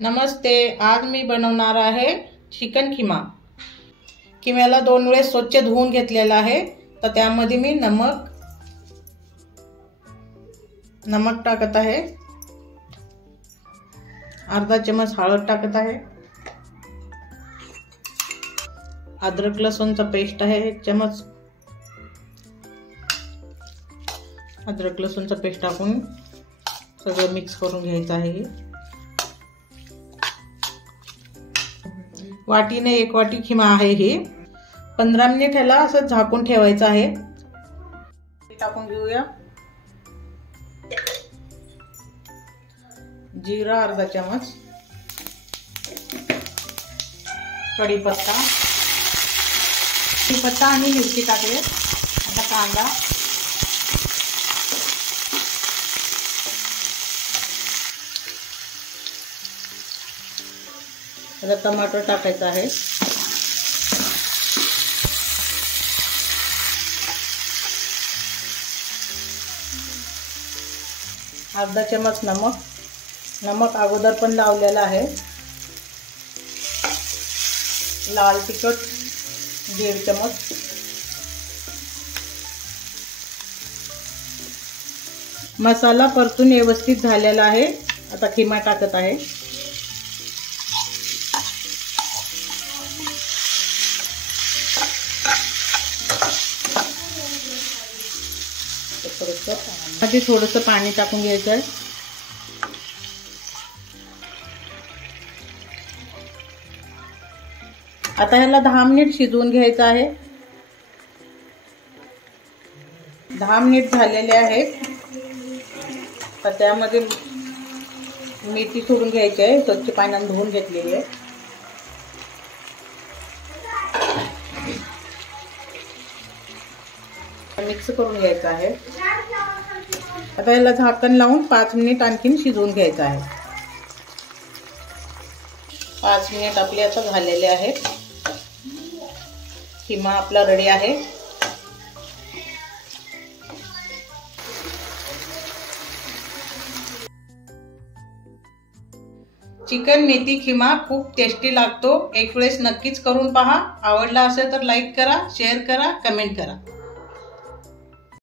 नमस्ते, आज मी बनवणार आहे चिकन किमा। किम्याला 2 वेळेस स्वच्छ धुवून घेतलेला आहे। तर त्यामध्ये मी नमक टाकत आहे, अर्धा चम्मच हळद टाकत आहे, अद्रक लसूणचा पेस्ट आहे 1 चम्मच। अद्रक लसूणचा पेस्ट टाकून सगळं मिक्स करून घ्यायचं आहे। वाटीने 1 वाटी खिमा आहे हे। 15 मिनिट ह्याला असं झाकून ठेवायचं आहे। टाकून घेऊया जीरा अर्धा चम्मच, कढीपत्ता आणि मिरची टाकले। आता कांदा, आता टमाटर टाकायचा आहे, अर्धा चम्मच नमक अगोदर पण लावलेला आहे। लाल तिखट 1.5 चम्मच, मसाला परतून व्यवस्थित झालेला आहे। आता खिमा टाकत आहे, आधी थोडंसं पाणी टाकून घ्यायचं आहे। आता ह्याला 10 मिनिट शिजवून घ्यायचं आहे। 10 मिनिट झालेले आहेत। तर त्यामध्ये मेथी सोडून घ्यायची आहे, स्वच्छ पाण्याने धुवून घेतलेली आहे। मिक्स करून घ्यायचं आहे। आता याला झाकण लावून 5 मिनिट आणखीन शिजवून घ्यायचं आहे। 5 मिनिट आपले आता झालेले आहेत। किमा आपला रेडी आहे। चिकन मेथी खिमा खूप टेस्टी लागतो। एक वेळेस नक्कीच करून पहा। आवडला असेल तर लाईक करा, शेअर करा, कमेंट करा।